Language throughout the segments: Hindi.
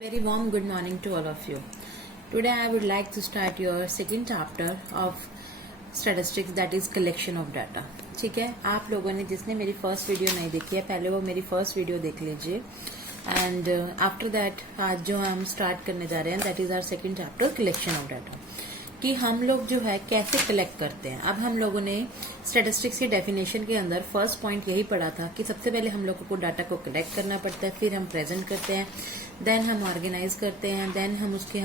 Very warm good morning to all of you. Today I would like to start your second chapter of statistics, that is collection of data. ठीक है, आप लोगों ने जिसने मेरी फर्स्ट वीडियो नहीं देखी है पहले वो मेरी फर्स्ट वीडियो देख लीजिए एंड आफ्टर दैट आज जो हम स्टार्ट करने जा रहे हैं that is our second chapter collection of data, कि हम लोग जो है कैसे कलेक्ट करते हैं। अब हम लोगों ने स्टैटिस्टिक्स के डेफिनेशन के अंदर फर्स्ट पॉइंट यही पढ़ा था कि सबसे पहले हम लोगों को डाटा को कलेक्ट करना पड़ता है, फिर हम प्रेजेंट करते हैं, देन हम ऑर्गेनाइज करते हैं, देन हम उसके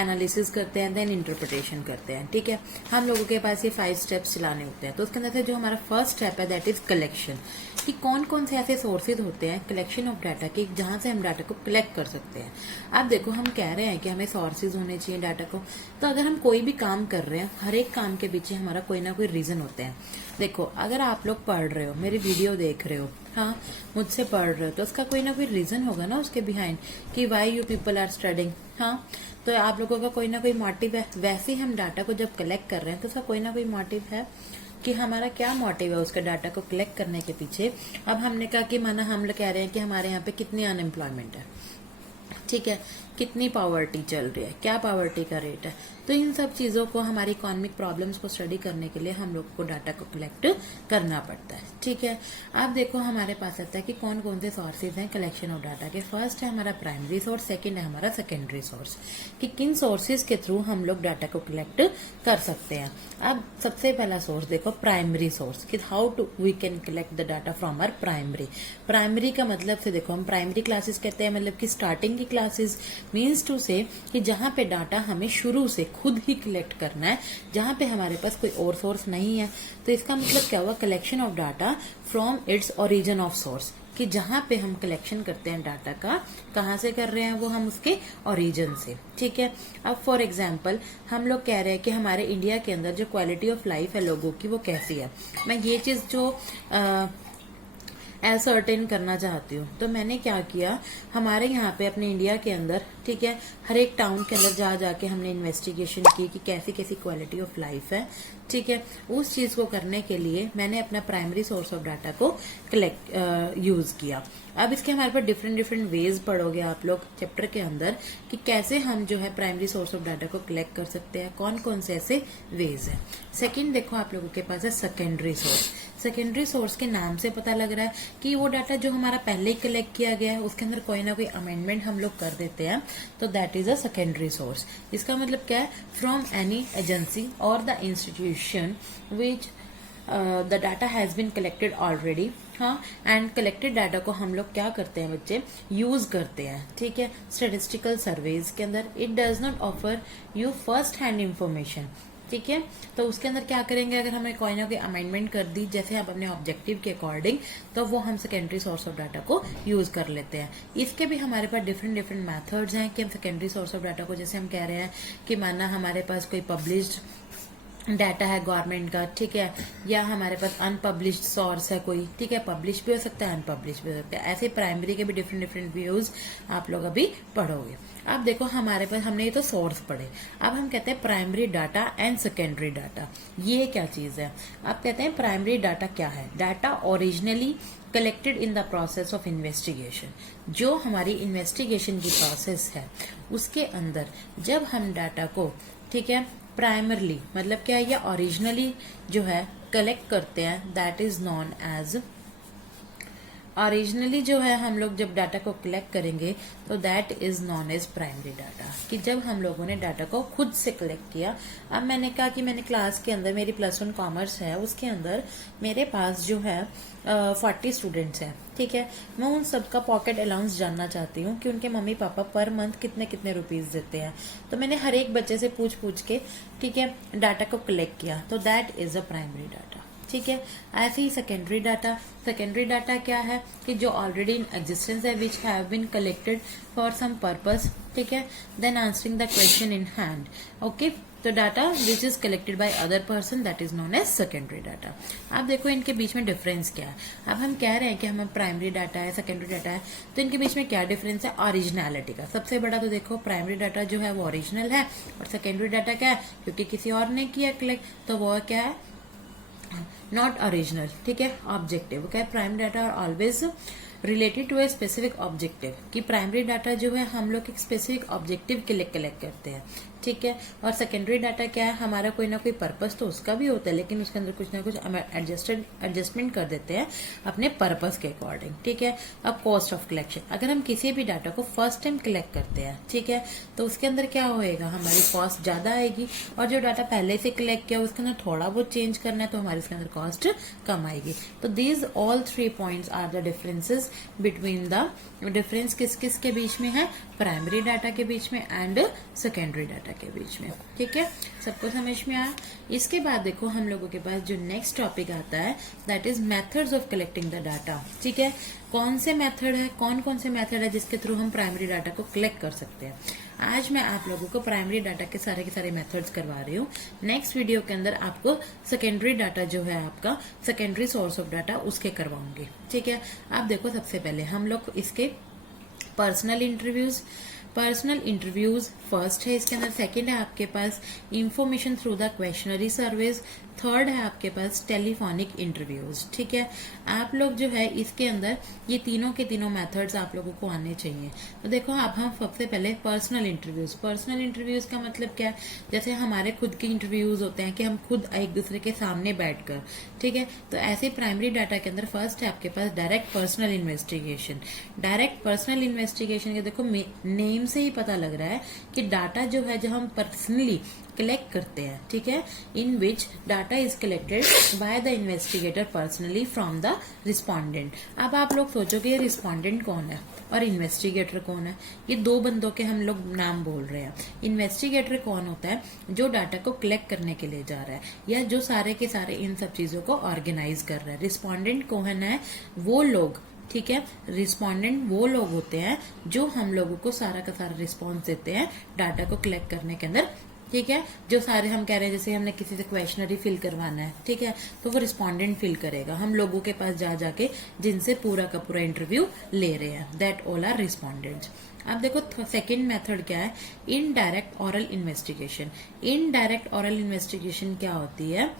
एनालिसिस करते हैं, देन इंटरप्रिटेशन करते हैं। ठीक है, हम लोगों के पास ये 5 स्टेप्स चलाने होते हैं। तो उसके अंदर से जो हमारा फर्स्ट स्टेप है दैट इज कलेक्शन, कि कौन कौन से ऐसे सोर्सेज होते हैं कलेक्शन ऑफ डाटा के जहां से हम डाटा को कलेक्ट कर सकते हैं। अब देखो, हम कह रहे हैं कि हमें सोर्सेज होने चाहिए डाटा को, तो अगर हम कोई भी काम कर रहे हैं हर एक काम के पीछे हमारा कोई ना कोई रीजन होते हैं। देखो, अगर आप लोग पढ़ रहे हो, मेरी वीडियो देख रहे हो, हाँ मुझसे पढ़ रहे हो, तो उसका कोई ना कोई रीजन होगा ना उसके बिहाइंड कि why you people are studying. हाँ, तो आप लोगों का कोई ना कोई मोटिव है। वैसे ही हम डाटा को जब कलेक्ट कर रहे हैं तो उसका कोई ना कोई मोटिव है कि हमारा क्या मोटिव है उसका डाटा को कलेक्ट करने के पीछे। अब हमने कहा कि माना हम लोग कह रहे हैं कि हमारे यहाँ पे कितनी अनएम्प्लॉयमेंट है, ठीक है, कितनी पॉवर्टी चल रही है, क्या पॉवर्टी का रेट है। तो इन सब चीजों को, हमारी इकोनॉमिक प्रॉब्लम्स को स्टडी करने के लिए हम लोग को डाटा को कलेक्ट करना पड़ता है। ठीक है, अब देखो हमारे पास आता है कि कौन कौन से सोर्सेज हैं कलेक्शन ऑफ डाटा के। फर्स्ट है हमारा प्राइमरी सोर्स, सेकंड है हमारा सेकेंडरी सोर्स, कि किन सोर्सेज के थ्रू हम लोग डाटा को कलेक्ट कर सकते हैं। अब सबसे पहला सोर्स देखो, प्राइमरी सोर्स, कि how to we can collect the data from our primary. Primary का मतलब से देखो, हम प्राइमरी क्लासेस कहते हैं, मतलब कि स्टार्टिंग की क्लासेस, मीन्स टू से कि जहां पे डाटा हमें शुरू से खुद ही कलेक्ट करना है, जहां पे हमारे पास कोई और सोर्स नहीं है। तो इसका मतलब क्या हुआ, collection of data from its origin of source, कि जहां पे हम कलेक्शन करते हैं डाटा का, कहाँ से कर रहे हैं वो, हम उसके ओरिजिन से। ठीक है, अब फॉर एग्जांपल हम लोग कह रहे हैं कि हमारे इंडिया के अंदर जो क्वालिटी ऑफ लाइफ है लोगों की वो कैसी है। मैं ये चीज जो एसर्टेन करना चाहती हूँ, तो मैंने क्या किया, हमारे यहाँ पे अपने इंडिया के अंदर, ठीक है, हर एक टाउन के अंदर जा जाके हमने इन्वेस्टिगेशन की कि कैसी कैसी क्वालिटी ऑफ लाइफ है। ठीक है, उस चीज को करने के लिए मैंने अपना प्राइमरी सोर्स ऑफ डाटा को यूज किया। अब इसके हमारे पास डिफरेंट डिफरेंट वेज पढ़ोगे आप लोग चैप्टर के अंदर कि कैसे हम जो है प्राइमरी सोर्स ऑफ डाटा को कलेक्ट कर सकते हैं, कौन कौन से ऐसे वेज है। सेकंड देखो, आप लोगों के पास है सेकेंडरी सोर्स। सेकेंडरी सोर्स के नाम से पता लग रहा है कि वो डाटा जो हमारा पहले ही कलेक्ट किया गया है उसके अंदर कोई ना कोई अमेंडमेंट हम लोग कर देते हैं, तो that is a secondary source. इसका मतलब क्या है, फ्रॉम एनी एजेंसी और the institution which the data has been collected already. हाँ, एंड कलेक्टेड डाटा को हम लोग क्या करते हैं बच्चे, यूज करते हैं। ठीक है, स्टेटिस्टिकल सर्वेज के अंदर it does not offer you first hand information. ठीक है, तो उसके अंदर क्या करेंगे, अगर हमें कोई ना कोई अमेंडमेंट कर दी जैसे आप अपने ऑब्जेक्टिव के अकॉर्डिंग, तो वो हम सेकेंडरी सोर्स ऑफ डाटा को यूज कर लेते हैं। इसके भी हमारे पास डिफरेंट डिफरेंट मेथड्स हैं कि हम सेकेंडरी सोर्स ऑफ डाटा को, जैसे हम कह रहे हैं कि माना हमारे पास कोई पब्लिश्ड डाटा है गवर्नमेंट का, ठीक है, या हमारे पास अनपब्लिश्ड सोर्स है कोई, ठीक है, पब्लिश भी हो सकता है अनपब्लिश भी हो सकता है। ऐसे प्राइमरी के भी डिफरेंट डिफरेंट व्यूज आप लोग अभी पढ़ोगे। अब देखो हमारे पास, हमने ये तो सोर्स पढ़े, अब हम कहते हैं primary data and secondary data. ये क्या चीज है, अब कहते हैं प्राइमरी डाटा क्या है, data originally collected in the process of investigation. जो हमारी इन्वेस्टिगेशन की प्रोसेस है उसके अंदर जब हम डाटा को, ठीक है, प्राइमरली मतलब क्या है, या ओरिजिनली जो है कलेक्ट करते हैं, that is known as, originally जो है हम लोग जब डाटा को कलेक्ट करेंगे तो that is known as primary data, कि जब हम लोगों ने डाटा को खुद से कलेक्ट किया। अब मैंने कहा कि मैंने क्लास के अंदर, मेरी +1 कॉमर्स है, उसके अंदर मेरे पास जो है 40 स्टूडेंट्स हैं। ठीक है, मैं उन सबका पॉकेट अलाउंस जानना चाहती हूँ कि उनके मम्मी पापा पर मंथ कितने कितने रुपीज देते हैं। तो मैंने हर एक बच्चे से पूछ पूछ के, ठीक है, डाटा को कलेक्ट किया, तो that is a primary data. ठीक है, ऐसे ही सेकेंडरी डाटा, सेकेंडरी डाटा क्या है कि जो ऑलरेडी इन एग्जिस्टेंस है, which have been collected for some purpose. ठीक है, then answering the question in hand. Okay, तो data which is collected by other person, that is known as secondary data. अब देखो इनके बीच में डिफरेंस क्या है। अब हम कह रहे हैं कि हमें प्राइमरी डाटा है, सेकेंडरी डाटा है, तो इनके बीच में क्या डिफरेंस है, ओरिजिनलिटी का। सबसे बड़ा तो देखो, प्राइमरी डाटा जो है वो ओरिजिनल है, और सेकेंडरी डाटा क्या है, क्योंकि किसी और ने किया कलेक्ट, तो वो क्या है, नॉट ओरिजिनल। ठीक है, ऑब्जेक्टिव। क्या है, primary data are always related to a specific objective, कि प्राइमरी डाटा जो है हम लोग एक स्पेसिफिक ऑब्जेक्टिव के लिए कलेक्ट करते हैं, ठीक है। और सेकेंडरी डाटा क्या है, हमारा कोई ना कोई पर्पस तो उसका भी होता है, लेकिन उसके अंदर कुछ ना कुछ एडजस्टमेंट कर देते हैं अपने पर्पस के अकॉर्डिंग, ठीक है। अब कॉस्ट ऑफ कलेक्शन, अगर हम किसी भी डाटा को फर्स्ट टाइम कलेक्ट करते हैं, ठीक है, तो उसके अंदर क्या होएगा, हमारी कॉस्ट ज्यादा आएगी, और जो डाटा पहले से कलेक्ट किया उसके अंदर थोड़ा बहुत चेंज करना है तो हमारे इसके अंदर कॉस्ट कम आएगी। तो these all 3 points are the differences between the difference किस किस के बीच में है, प्राइमरी डाटा के बीच में एंड सेकेंडरी डाटा के बीच में, ठीक है। सबको समझ में आया। इसके बाद देखो हम लोगों के पास जो नेक्स्ट टॉपिक आता है that is methods of collecting the data, ठीक है। कौन से मेथड है, कौन से मेथड है जिसके थ्रू हम प्राइमरी डाटा को कलेक्ट कर सकते हैं। आज मैं आप लोगों को प्राइमरी डाटा के सारे मेथड्स करवा रही हूँ। नेक्स्ट वीडियो के अंदर आपको सेकेंडरी डाटा जो है आपका सेकेंडरी सोर्स ऑफ डाटा उसके करवाऊंगी, ठीक है। आप देखो सबसे पहले हम लोग इसके पर्सनल इंटरव्यूज फर्स्ट है इसके अंदर, सेकंड है आपके पास information through the questionnaire service, third है आपके पास टेलीफोनिक इंटरव्यूज, ठीक है। आप लोग जो है इसके अंदर ये तीनों के तीनों मेथड्स आप लोगों को आने चाहिए। तो देखो अब हम सबसे पहले पर्सनल इंटरव्यूज का मतलब क्या है, जैसे हमारे खुद के इंटरव्यूज होते हैं कि हम खुद एक दूसरे के सामने बैठकर, ठीक है। तो ऐसे प्राइमरी डाटा के अंदर फर्स्ट है आपके पास डायरेक्ट पर्सनल इन्वेस्टिगेशन के देखो नेम से ही पता लग रहा है कि डाटा जो है जो हम पर्सनली कलेक्ट करते हैं, ठीक है, in which data is collected by the investigator personally from the respondent. अब आप लोग सोचोगे ये रिस्पोंडेंट कौन है और इन्वेस्टिगेटर कौन है, ये दो बंदों के हम लोग नाम बोल रहे हैं। इन्वेस्टिगेटर कौन होता है, जो डाटा को कलेक्ट करने के लिए जा रहा है या जो सारे के सारे इन सब चीजों को ऑर्गेनाइज कर रहा है। रिस्पोंडेंट कौन है, वो लोग, ठीक है, रिस्पोंडेंट वो लोग होते हैं जो हम लोगों को सारा का सारा रिस्पॉन्स देते हैं डाटा को कलेक्ट करने के अंदर, ठीक है। जो सारे हम कह रहे हैं जैसे हमने किसी से क्वेश्चनरी फिल करवाना है, ठीक है, तो वो रिस्पोंडेंट फिल करेगा, हम लोगों के पास जा जाके जिनसे पूरा का पूरा इंटरव्यू ले रहे हैं, दैट ऑल आर रिस्पोंडेंट्स। अब देखो सेकंड मेथड क्या है, indirect oral investigation. Indirect oral investigation क्या होती है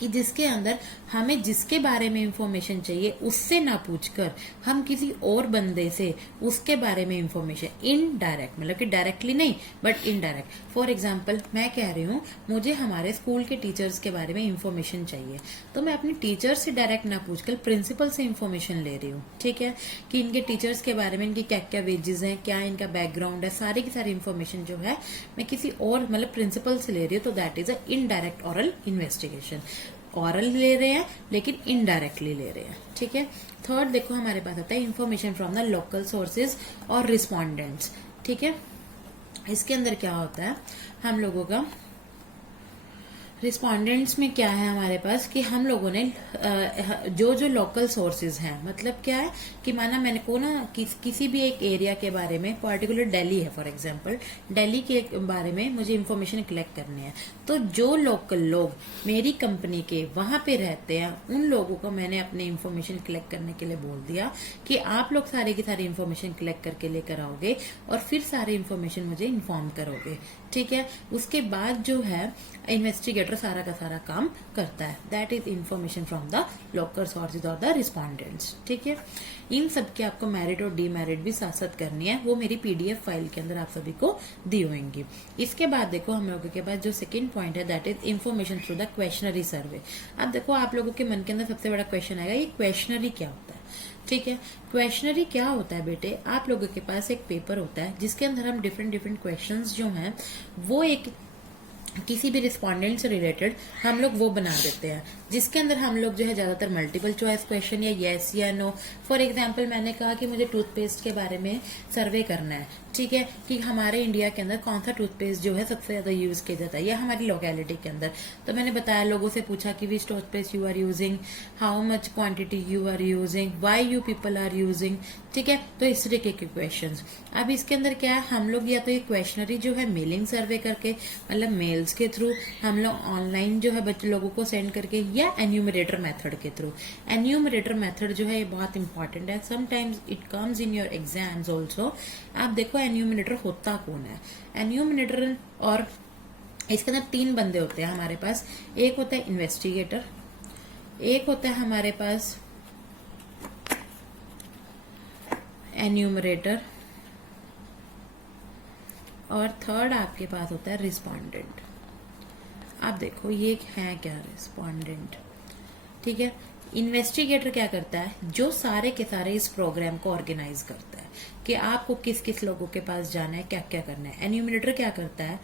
कि जिसके अंदर हमें जिसके बारे में इंफॉर्मेशन चाहिए उससे ना पूछकर हम किसी और बंदे से उसके बारे में इंफॉर्मेशन, इनडायरेक्ट मतलब कि डायरेक्टली नहीं बट इनडायरेक्ट। फॉर एग्जांपल मैं कह रही हूँ मुझे हमारे स्कूल के टीचर्स के बारे में इंफॉर्मेशन चाहिए, तो मैं अपने टीचर से डायरेक्ट ना पूछकर प्रिंसिपल से इंफॉर्मेशन ले रही हूँ, ठीक है, कि इनके टीचर्स के बारे में इनकी क्या क्या वेजेस हैं, क्या इनका बैकग्राउंड है, सारी की सारी इंफॉर्मेशन जो है मैं किसी और मतलब प्रिंसिपल से ले रही हूँ, तो that is a indirect oral investigation. Oral ले रहे हैं लेकिन इनडायरेक्टली ले रहे हैं, ठीक है। थर्ड देखो हमारे पास आता है information from the local sources और रिस्पोंडेंट्स, ठीक है। इसके अंदर क्या होता है हम लोगों का रिस्पोंडेंट्स में क्या है हमारे पास कि हम लोगों ने जो लोकल सोर्सेज हैं, मतलब क्या है कि माना मैंने को ना किसी भी एक एरिया के बारे में, पर्टिकुलर दिल्ली है फॉर एग्जांपल, दिल्ली के बारे में मुझे इंफॉर्मेशन कलेक्ट करनी है, तो जो लोकल लोग मेरी कंपनी के वहां पे रहते हैं उन लोगों को मैंने अपने इंफॉर्मेशन कलेक्ट करने के लिए बोल दिया कि आप लोग सारी की सारी इंफॉर्मेशन कलेक्ट करके लेकर आओगे और फिर सारी इंफॉर्मेशन मुझे इन्फॉर्म करोगे, ठीक है। उसके बाद जो है इन्वेस्टिगेटर सारा का सारा काम करता है, that is information from the local sources और द रिस्पोंडेंट्स, ठीक है। इन सब के आपको मेरिट और डीमेरिट भी साथ साथ करनी है, वो मेरी पीडीएफ फाइल के अंदर आप सभी को दी होंगी। इसके बाद देखो हम लोगों के पास जो सेकंड पॉइंट है that is information through the questionnaire survey. अब देखो आप लोगों के मन के अंदर सबसे बड़ा क्वेश्चन आएगा ये क्वेश्चनरी क्या होता है, ठीक है। क्वेश्चनरी क्या होता है बेटे, आप लोगों के पास एक पेपर होता है जिसके अंदर हम डिफरेंट क्वेश्चंस जो हैं वो एक किसी भी रिस्पोंडेंट से रिलेटेड हम लोग वो बना देते हैं, जिसके अंदर हम लोग जो है ज्यादातर मल्टीपल चॉइस क्वेश्चन या येस या नो। फॉर एग्जांपल मैंने कहा कि मुझे टूथपेस्ट के बारे में सर्वे करना है, ठीक है, कि हमारे इंडिया के अंदर कौन सा टूथपेस्ट जो है सबसे ज्यादा यूज किया जाता है या हमारी लोकेलिटी के अंदर। तो मैंने बताया, लोगों से पूछा कि which toothpaste you are using, how much quantity you are using, why you people are using, ठीक है। तो इस तरीके के क्वेश्चन। अब इसके अंदर क्या है, हम लोग या तो ये क्वेश्चनरी जो है मेलिंग सर्वे करके मतलब मेल्स के थ्रू, हम लोग ऑनलाइन जो है बच्चे लोगों को सेंड करके, या एन्यूमरेटर मेथड के थ्रू। एन्यूमरेटर मेथड जो है ये बहुत इंपॉर्टेंट है, sometimes it comes in your exams also. आप देखो एन्यूमरेटर होता कौन है, एन्यूमरेटर और इसके अंदर 3 बंदे होते हैं हमारे पास, एक होता है इन्वेस्टिगेटर, एक होता है हमारे पास एन्यूमरेटर, और थर्ड आपके पास होता है रिस्पोंडेंट। आप देखो ये है क्या, रिस्पोंडेंट, ठीक है। इन्वेस्टिगेटर क्या करता है, जो सारे के सारे इस प्रोग्राम को ऑर्गेनाइज करता है कि आपको किस किस लोगों के पास जाना है, क्या क्या करना है। एन्यूमरेटर क्या करता है,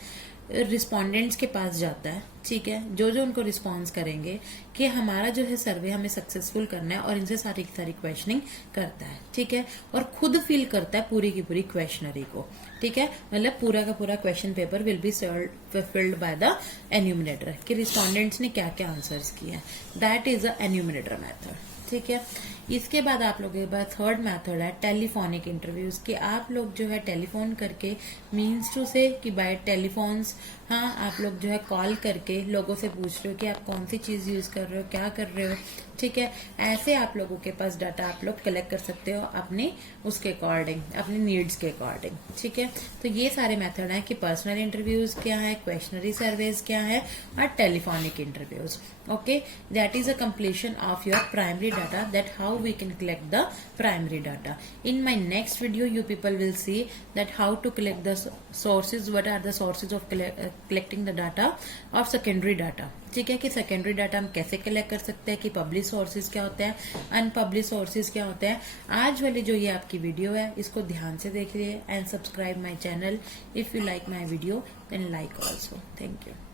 रिस्पोंडेंट्स के पास जाता है, ठीक है, जो जो उनको रिस्पॉन्स करेंगे कि हमारा जो है सर्वे हमें सक्सेसफुल करना है, और इनसे सारी की सारी क्वेश्चनिंग करता है, ठीक है, और खुद फिल करता है पूरी की पूरी क्वेश्चनरी को, ठीक है। मतलब पूरा का पूरा question paper will be filled by the enumerator कि रिस्पोंडेंट्स ने क्या क्या आंसर्स किए हैं। That is a enumerator method, ठीक है। इसके बाद आप लोगों के पास थर्ड मेथड है टेलीफोनिक इंटरव्यूज, कि आप लोग जो है टेलीफोन करके, मीन्स टू से कि बाय टेलीफोन्स, हाँ, आप लोग जो है कॉल करके लोगों से पूछ रहे हो कि आप कौन सी चीज यूज कर रहे हो, क्या कर रहे हो, ठीक है। ऐसे आप लोगों के पास डाटा आप लोग कलेक्ट कर सकते हो अपने उसके अकॉर्डिंग, अपने नीड्स के अकॉर्डिंग, ठीक है। तो ये सारे मेथड हैं कि पर्सनल इंटरव्यूज क्या है, क्वेश्चनरी सर्वेज क्या है, और telephonic interviews. Okay, that is a completion of your primary data, that how we can collect the primary data. In my next video you people will see that how to collect the sources, what are the sources of collecting the data of secondary data, ठीक है, कि सेकेंडरी डाटा हम कैसे कलेक्ट कर सकते हैं, कि पब्लिक सोर्सेज क्या होते हैं, अनपब्लिक सोर्सेज क्या होते हैं। आज वाली जो ये आपकी वीडियो है इसको ध्यान से देखिए and subscribe my channel. If you like my video then like also. Thank you.